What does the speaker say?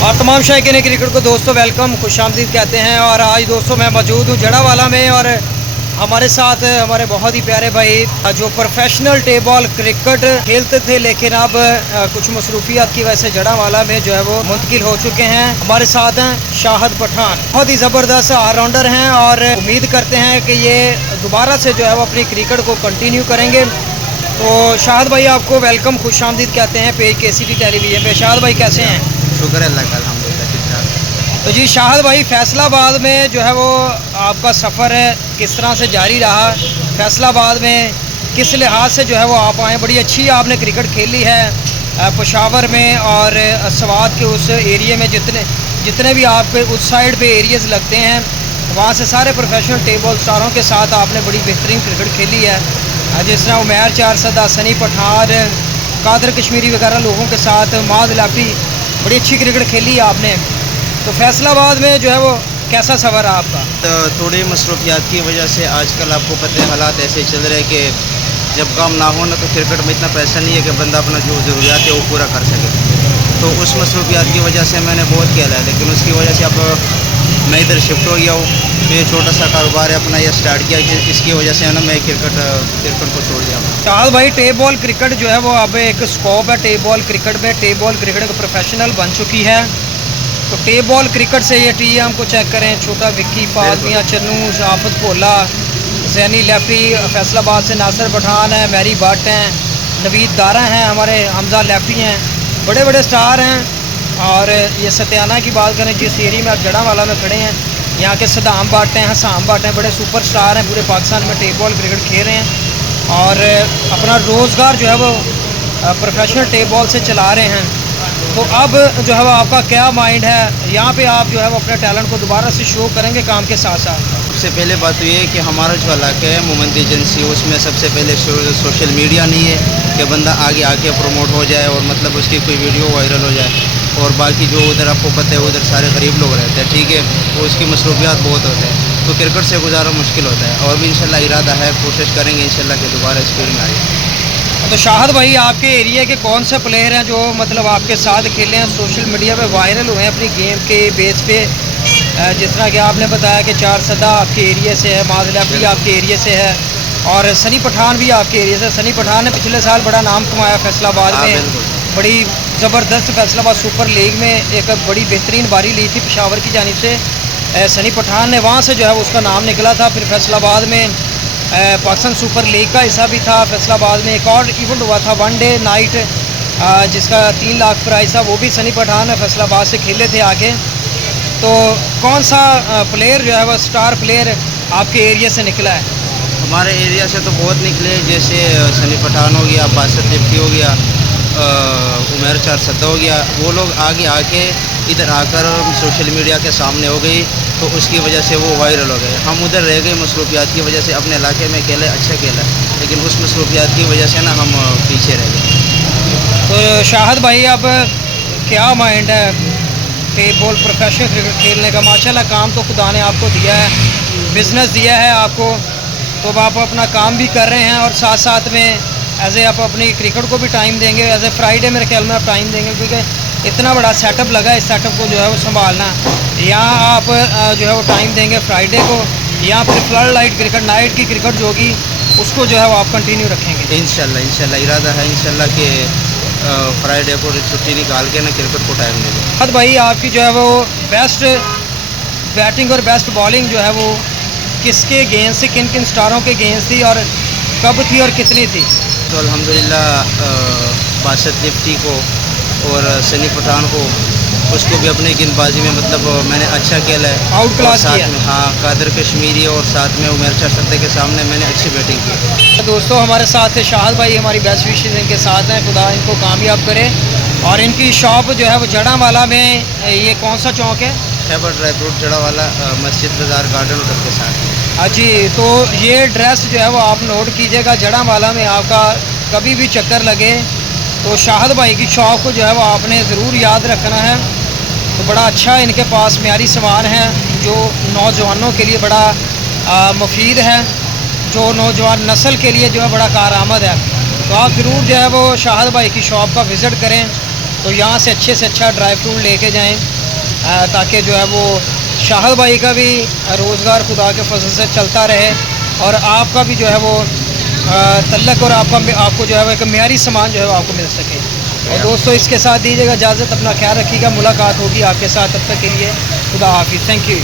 और तमाम शायकीन क्रिकेट को दोस्तों वेलकम खुशामदीद कहते हैं। और आज दोस्तों मैं मौजूद हूँ जड़ावाला में और हमारे साथ हमारे बहुत ही प्यारे भाई जो प्रोफेशनल टेप बॉल क्रिकेट खेलते थे, लेकिन अब कुछ मसरूफियात की वजह से जड़ावाला में जो है वो मुंतकिल हो चुके हैं। हमारे साथ हैं शाहिद पठान, बहुत ही ज़बरदस्त ऑलराउंडर हैं और उम्मीद करते हैं कि ये दोबारा से जो है वो अपनी क्रिकेट को कंटिन्यू करेंगे। तो शाहिद भाई आपको वेलकम खुशामदीद कहते हैं पेज KCT टेलीविज़न पे। शाहिद भाई कैसे हैं? शुक्र है अल्लाह का, अल्हम्दुलिल्लाह ठीक ठाक। तो जी शाहिद भाई, फैसलाबाद में जो है वो आपका सफ़र है किस तरह से जारी रहा? फैसलाबाद में किस लिहाज से जो है वो आप आए? बड़ी अच्छी आपने क्रिकेट खेली है पेशावर में और स्वात के उस एरिए में, जितने भी आप उस साइड पे एरियाज़ लगते हैं वहाँ से सारे प्रोफेशनल टेप बॉल स्टारों के साथ आपने बड़ी बेहतरीन क्रिकेट खेली है। जिस तरह उमैर चारसदा, सनी पठान, कादर कश्मीरी वगैरह लोगों के साथ, माद लाफी, बड़ी अच्छी क्रिकेट खेली है आपने। तो फैसलाबाद में जो है वो कैसा सफ़र है आपका? तो थोड़ी मसरूफियात की वजह से आजकल आपको पता है हालात ऐसे चल रहे हैं कि जब काम ना हो ना तो क्रिकेट में इतना पैसा नहीं है कि बंदा अपना जो ज़रूरियात है वो पूरा कर सके। तो उस मसरूफियात की वजह से मैंने बहुत खेला है, लेकिन उसकी वजह से अब मैं इधर शिफ्ट हो गया हूँ। तो ये छोटा सा कारोबार है अपना, ये स्टार्ट किया कि इसकी वजह से है ना मैं क्रिकेट को छोड़ दिया। शाहिद भाई, टेप बॉल क्रिकेट जो है वो अब एक स्कोप है टेप बॉल क्रिकेट में। टेप बॉल क्रिकेट एक प्रोफेशनल बन चुकी है। तो टेप बॉल क्रिकेट से ये TM को चेक करें, छोटा विक्की, फाद मियाँ, चन्नू, शाफत भोला, जैनी लेफ्टी, फैसलाबाद से नासिर पठान है, मैरी भट्ट हैं, नवीद दारा हैं, हमारे हमजा लेफ्टी हैं, बड़े बड़े स्टार हैं। और ये सत्याना की बात करें, जिस एरिया में आप जड़ावाला में खड़े हैं, यहाँ के सदाम भट्ट हैं, हसाम भट्ट हैं, बड़े सुपर स्टार हैं, पूरे पाकिस्तान में टेप बॉल क्रिकेट खेल रहे हैं और अपना रोज़गार जो है वो प्रोफेशनल टेप बॉल से चला रहे हैं। तो अब जो है वो आपका क्या माइंड है? यहाँ पे आप जो है वो अपने टैलेंट को दोबारा से शो करेंगे काम के साथ साथ? सबसे पहले बात तो ये है कि हमारा जो इलाका है मोमंद एजेंसी, उसमें सबसे पहले सोशल मीडिया नहीं है कि बंदा आगे आके प्रमोट हो जाए और मतलब उसकी कोई वीडियो वायरल हो जाए। और बाकी जो उधर आपको पता है उधर सारे गरीब लोग रहते हैं, ठीक है, तो उसकी मसरूफियात बहुत होते हैं, तो क्रिकेट से गुजारा मुश्किल होता है। और भी इंशाल्लाह इरादा है, कोशिश करेंगे इंशाल्लाह कि दोबारा इस फील्ड में आए। तो शाहिद भाई, आपके एरिया के कौन से प्लेयर हैं जो मतलब आपके साथ खेले हैं, सोशल मीडिया पे वायरल हुए हैं अपनी गेम के बेस पे? जिस तरह कि आपने बताया कि चारसदा आपके एरिया से है, माद लाफी आपके एरिया से है और सनी पठान भी आपके एरिया से। सनी पठान ने पिछले साल बड़ा नाम कमाया फैसलाबाद में, बड़ी ज़बरदस्त फैसलाबाद सुपर लीग में एक बड़ी बेहतरीन बारी ली थी पेशावर की जानिब से। सनी पठान ने वहाँ से जो है उसका नाम निकला था। फिर फैसलाबाद में पाकिस्तान सुपर लीग का हिस्सा भी था। फैसलाबाद में एक और इवेंट हुआ था, वन डे नाइट, जिसका 3 लाख प्राइज़ था, वो भी सनी पठान ने फैसलाबाद से खेले थे आके। तो कौन सा प्लेयर जो है वह स्टार प्लेयर आपके एरिया से निकला है? हमारे एरिया से तो बहुत निकले, जैसे सनी पठान हो गया, बासत लिफ्टी हो गया, उमैर चारसदा हो गया। वो लोग आगे आके इधर आकर सोशल मीडिया के सामने हो गई, तो उसकी वजह से वो वायरल हो गए। हम उधर रह गए मसरूफियात की वजह से, अपने इलाके में खेले, अच्छा खेला, लेकिन उस मसरूफियात की वजह से ना हम पीछे रह गए। तो शाहिद भाई, अब क्या माइंड है टेप बॉल प्रोफेशनल क्रिकेट खेलने का? माशाल्लाह काम तो खुदा ने आपको दिया है, बिज़नेस दिया है आपको, तो अब आप अपना काम भी कर रहे हैं और साथ साथ में ऐसे आप अपनी क्रिकेट को भी टाइम देंगे। एज ए फ्राइडे मेरे ख्याल में आप टाइम देंगे, क्योंकि इतना बड़ा सेटअप लगा है, इस सेटअप को जो है वो संभालना। यहाँ आप जो है वो टाइम देंगे फ्राइडे को, यहाँ पर फ्लड लाइट क्रिकेट, नाइट की क्रिकेट जो होगी उसको जो है वो आप कंटिन्यू रखेंगे? इंशाल्लाह इरादा है इंशाल्लाह कि फ्राइडे को छुट्टी निकाल के ना क्रिकेट को टाइम देंगे। शाहिद भाई, आपकी जो है वो बेस्ट बैटिंग और बेस्ट बॉलिंग जो है वो किसके गेंद से, किन किन स्टारों के गेंद थी और कब थी और कितनी थी? तो अल्हम्दुलिल्लाह बासत लिफ्टी को और सनी पठान को, उसको भी अपने गेंदबाजी में मतलब मैंने अच्छा खेला है, आउट क्लास किया। में हाँ कादर कश्मीरी और साथ में उमैर चारसदा के सामने मैंने अच्छी बैटिंग की। दोस्तों हमारे साथ है शाहिद भाई, हमारी बेस्ट विशेष इनके साथ हैं, खुदा इनको कामयाब करे। और इनकी शॉप जो है वो जड़ावाला में, ये कौन सा चौक है? खैबर ड्राई फ्रूट जड़ावाला, मस्जिद बाज़ार गार्डन होटल के साथ। हाँ जी, तो ये एड्रेस जो है वो आप नोट कीजिएगा। जड़ावाला में आपका कभी भी चक्कर लगे तो शाहिद भाई की शॉप को जो है वो आपने ज़रूर याद रखना है। तो बड़ा अच्छा इनके पास म्यारी सामान है जो नौजवानों के लिए बड़ा मुफीद है, जो नौजवान नस्ल के लिए जो है बड़ा कारआमद है। तो आप ज़रूर जो है वो शाहिद भाई की शॉप का विज़िट करें तो यहाँ से अच्छा ड्राई फ्रूट लेके जाएं ताकि जो है वो शाहिद भाई का भी रोज़गार खुदा के फजल से चलता रहे और आपका भी जो है वो तल्लक और आपको जो है वो एक मेयारी सामान जो है वो आपको मिल सके। और दोस्तों इसके साथ दीजिएगा इजाज़त, अपना ख्याल रखिएगा, मुलाकात होगी आपके साथ, तब तक के लिए खुदा हाफिज़, थैंक यू।